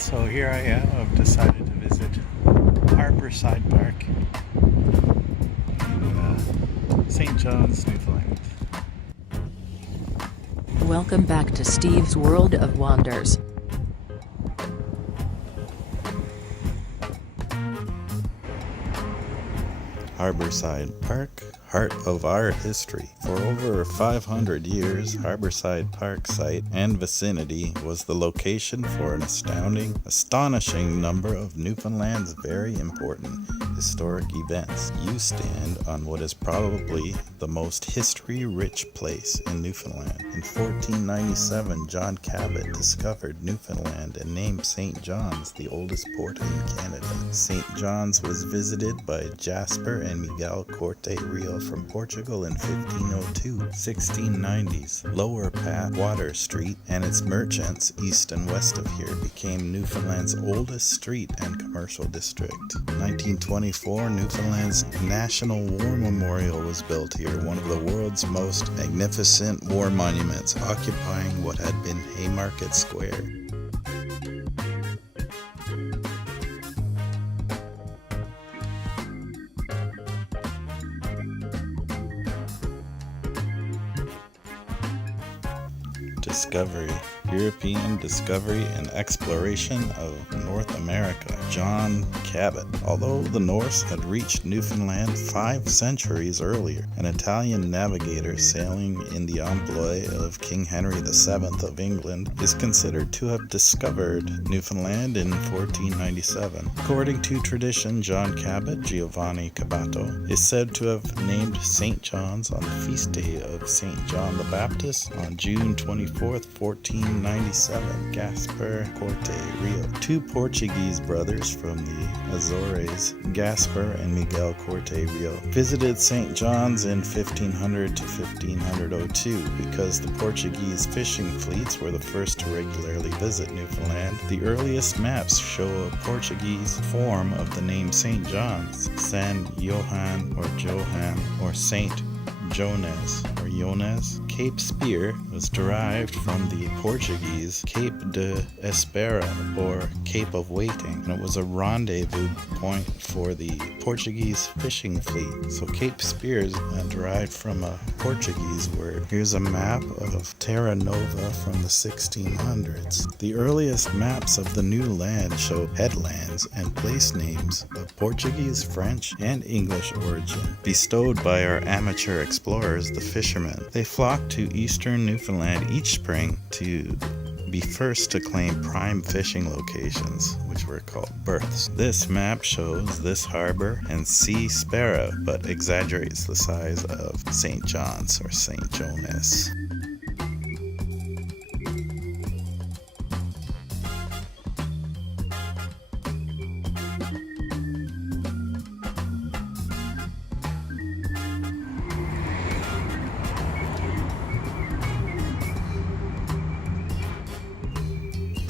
So here I am. I've decided to visit Harbourside Park in St. John's, Newfoundland. Welcome back to Steve's World of Wonders. Harbourside Park, heart of our history. For over 500 years, Harbourside Park site and vicinity was the location for an astonishing number of Newfoundland's very important historic events. You stand on what is probably the most history-rich place in Newfoundland. In 1497, John Cabot discovered Newfoundland and named St. John's the oldest port in Canada. St. John's was visited by Jasper and Miguel Corte Real from Portugal in 1502. 1690s, Lower Path, Water Street, and its merchants east and west of here became Newfoundland's oldest street and commercial district. 1924, Newfoundland's National War Memorial was built here, one of the world's most magnificent war monuments, occupying what had been Haymarket Square. Discovery. European discovery and exploration of North America. John Cabot. Although the Norse had reached Newfoundland 5 centuries earlier, an Italian navigator sailing in the employ of King Henry VII of England is considered to have discovered Newfoundland in 1497. According to tradition, John Cabot, Giovanni Cabato, is said to have named St. John's on the feast day of St. John the Baptist on June 24th, 1497. Gaspar Corte Real. 2 Portuguese brothers from the Azores, Gaspar and Miguel Corte Real, visited St. John's in 1500 to 1502. Because the Portuguese fishing fleets were the first to regularly visit Newfoundland, the earliest maps show a Portuguese form of the name St. John's, San Johan or Johan or Saint Jonas or Jonas. Cape Spear was derived from the Portuguese Cape de Espera or Cape of Waiting, and it was a rendezvous point for the Portuguese fishing fleet. So Cape Spear is derived from a Portuguese word. Here's a map of Terra Nova from the 1600s. The earliest maps of the new land show headlands and place names of Portuguese, French, and English origin, bestowed by our amateur explorers, the fishermen. They flocked to eastern Newfoundland each spring to be first to claim prime fishing locations, which were called berths. This map shows this harbor and Sea Sparrow, but exaggerates the size of St. John's or St. Jonas.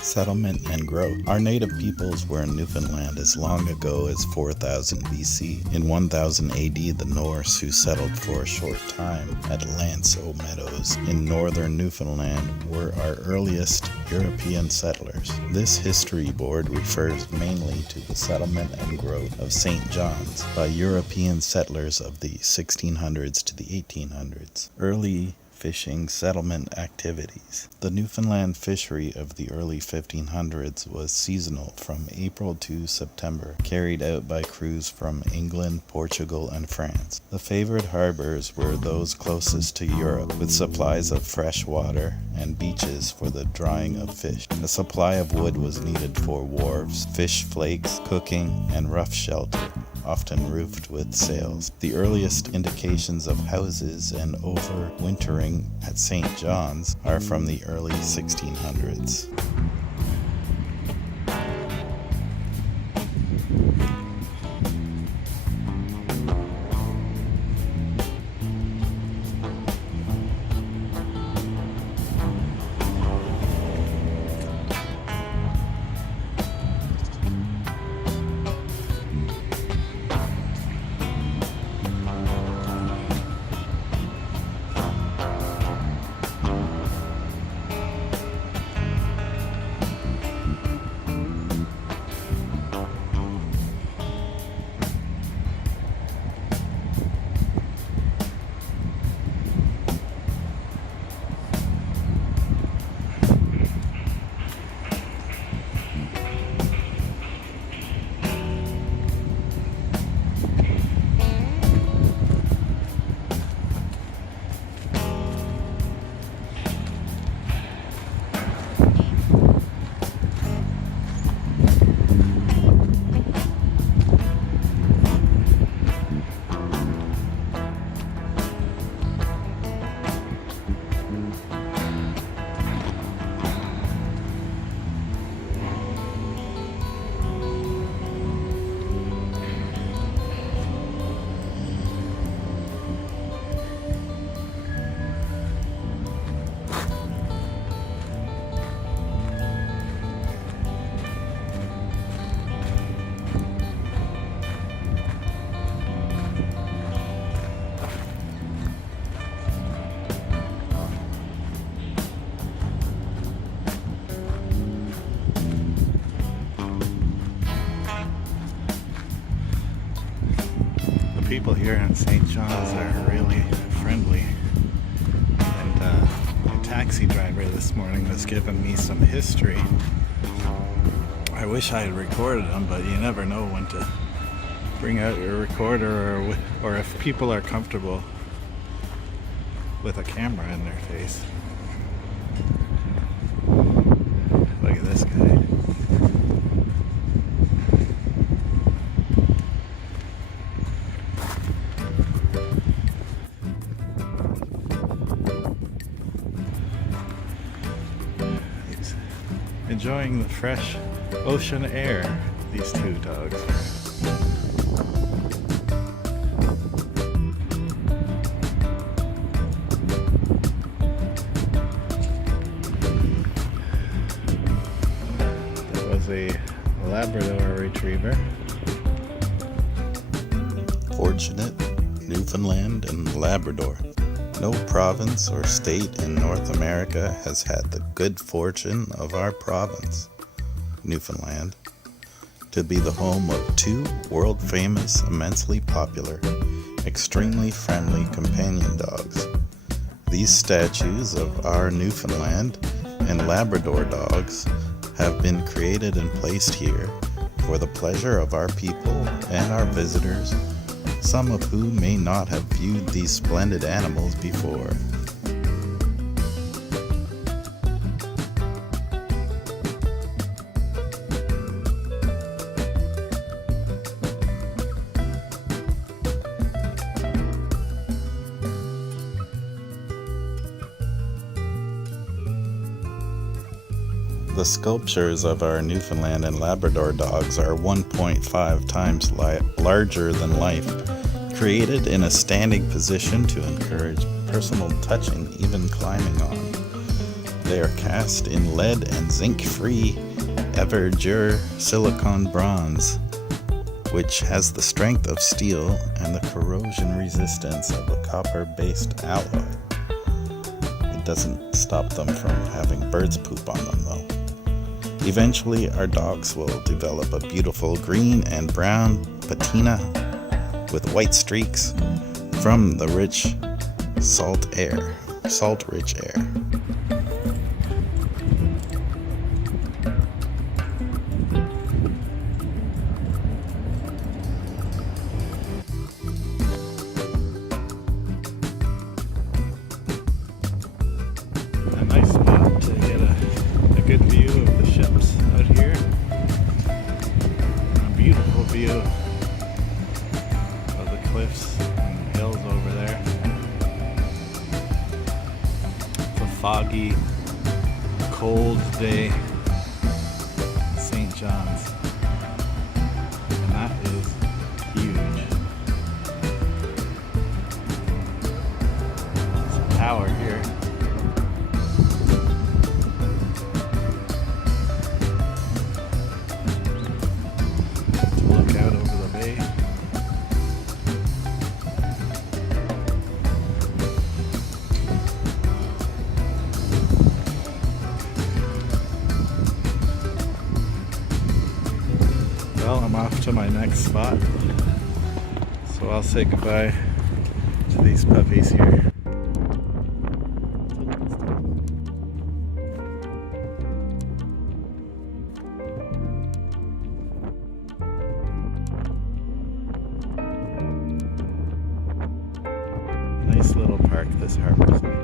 Settlement and growth. Our native peoples were in Newfoundland as long ago as 4000 BC. In 1000 AD, the Norse, who settled for a short time at Lance Meadows in northern Newfoundland, were our earliest European settlers. This history board refers mainly to the settlement and growth of St. John's by European settlers of the 1600s to the 1800s. Early fishing settlement activities. The Newfoundland fishery of the early 1500s was seasonal from April to September, carried out by crews from England, Portugal, and France. The favored harbors were those closest to Europe, with supplies of fresh water and beaches for the drying of fish. A supply of wood was needed for wharves, fish flakes, cooking, and rough shelter, often roofed with sails. The earliest indications of houses and overwintering at St. John's are from the early 1600s. people here in St. John's are really friendly. And a taxi driver this morning was giving me some history. I wish I had recorded them, but you never know when to bring out your recorder or if people are comfortable with a camera in their face. Look at this guy. He's enjoying the fresh ocean air, these two dogs. That was a Labrador retriever. Fortunate Newfoundland and Labrador. No province or state in North America has had the good fortune of our province, Newfoundland, to be the home of two world-famous, immensely popular, extremely friendly companion dogs. These statues of our Newfoundland and Labrador dogs have been created and placed here for the pleasure of our people and our visitors, some of whom may not have viewed these splendid animals before. The sculptures of our Newfoundland and Labrador dogs are 1.5 times larger than life, created in a standing position to encourage personal touching, even climbing on. They are cast in lead and zinc-free Everdure silicone bronze, which has the strength of steel and the corrosion resistance of a copper-based alloy. It doesn't stop them from having birds poop on them, though. Eventually, our dogs will develop a beautiful green and brown patina with white streaks from the rich salt-rich air. A nice spot to get a good view of the ships out here. A beautiful view of the cliffs and hills over there. It's a foggy, cold day in St. John's, and that is huge. There's a tower here. Well, I'm off to my next spot, so I'll say goodbye to these puppies here. Nice little park, this Harbourside.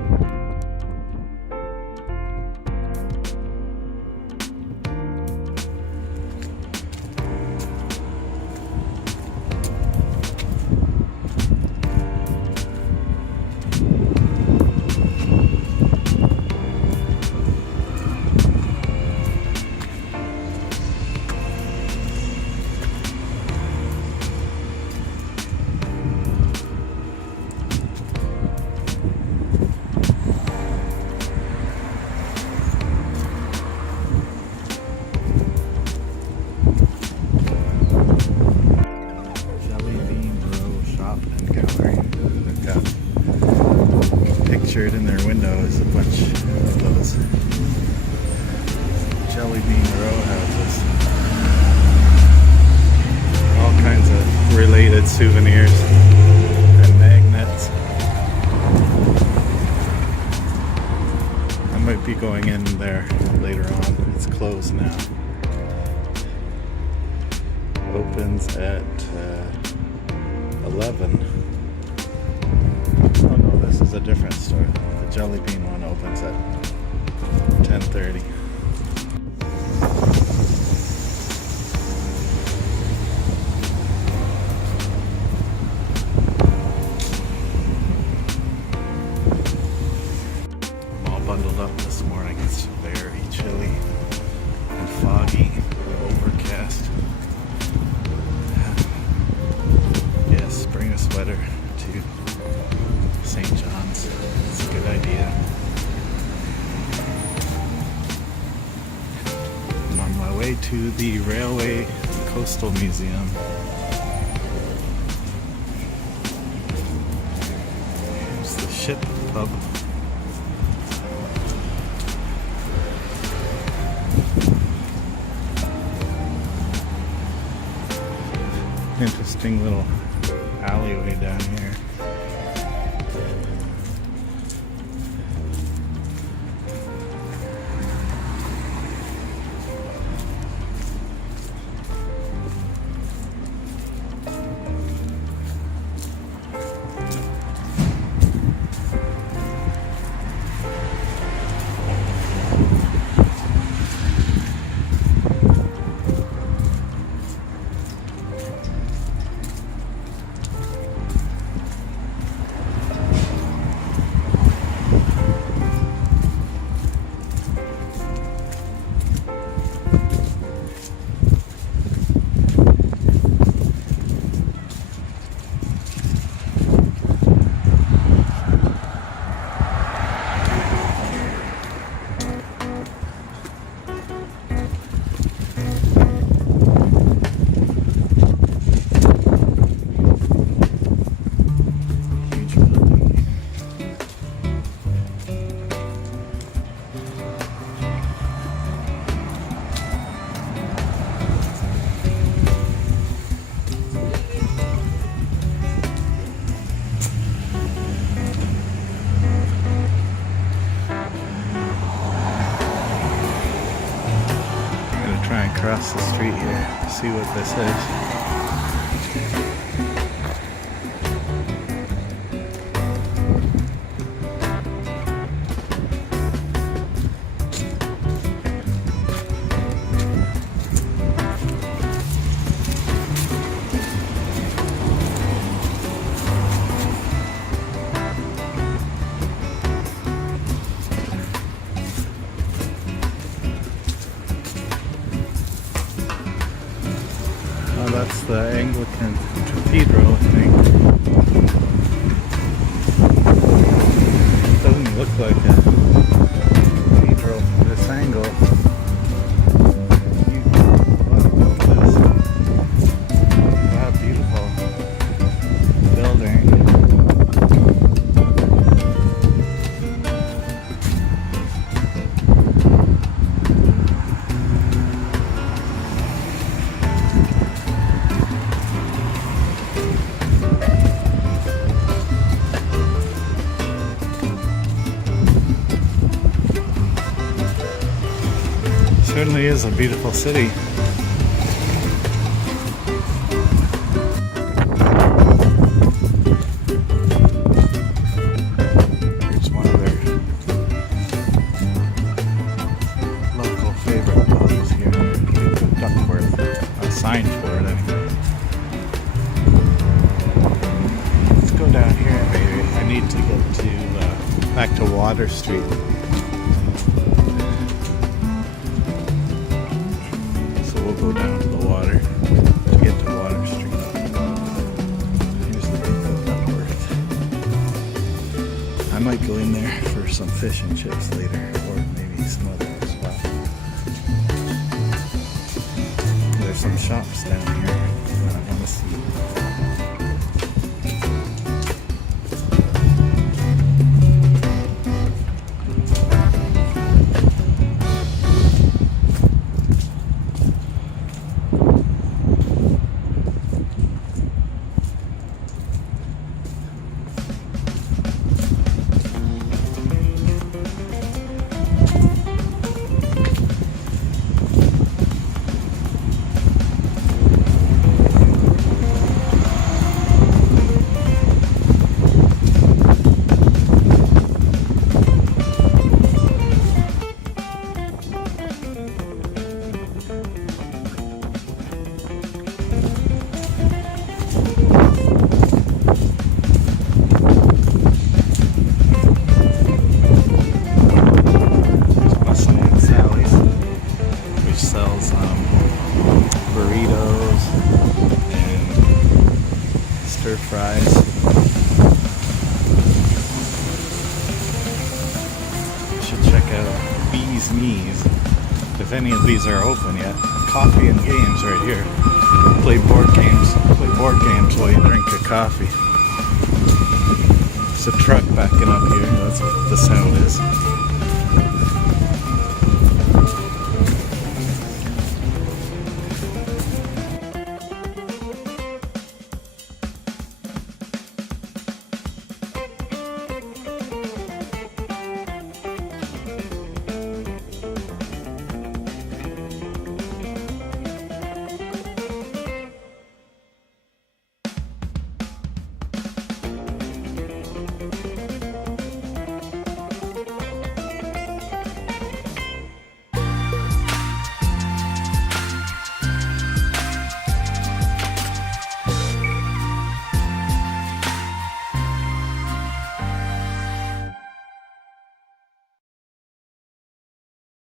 Pictured in their window is a bunch of those jelly bean row houses. All kinds of related souvenirs. be going in there later on. It's closed now. Opens at 11. Oh no, this is a different store. The Jelly Bean one opens at 10:30. I'm all bundled up this morning. It's very chilly and foggy, overcast. Yes, bring a sweater to St. John's. It's a good idea. I'm on my way to the Railway Coastal Museum. Here's the ship pub. Interesting little alleyway down here. Try and cross the street here, see what this is. That's the Anglican Cathedral, I think. Doesn't look like a cathedral from this angle. Wow, beautiful building. Certainly is a beautiful city. Here's one of their local favorite pubs here in Duckworth. A sign for it anyway. Let's go down here maybe. I need to get to back to Water Street. Go down to the water to get to Water Street. Here's the big of Duckworth. I might go in there for some fish and chips later, or maybe some other spot. There's some shops down here that I want to see. and stir fries. You should check out Bee's Knees if any of these are open yet. Coffee and games right here. Play board games while you drink your coffee. There's a truck backing up here. That's what the sound is.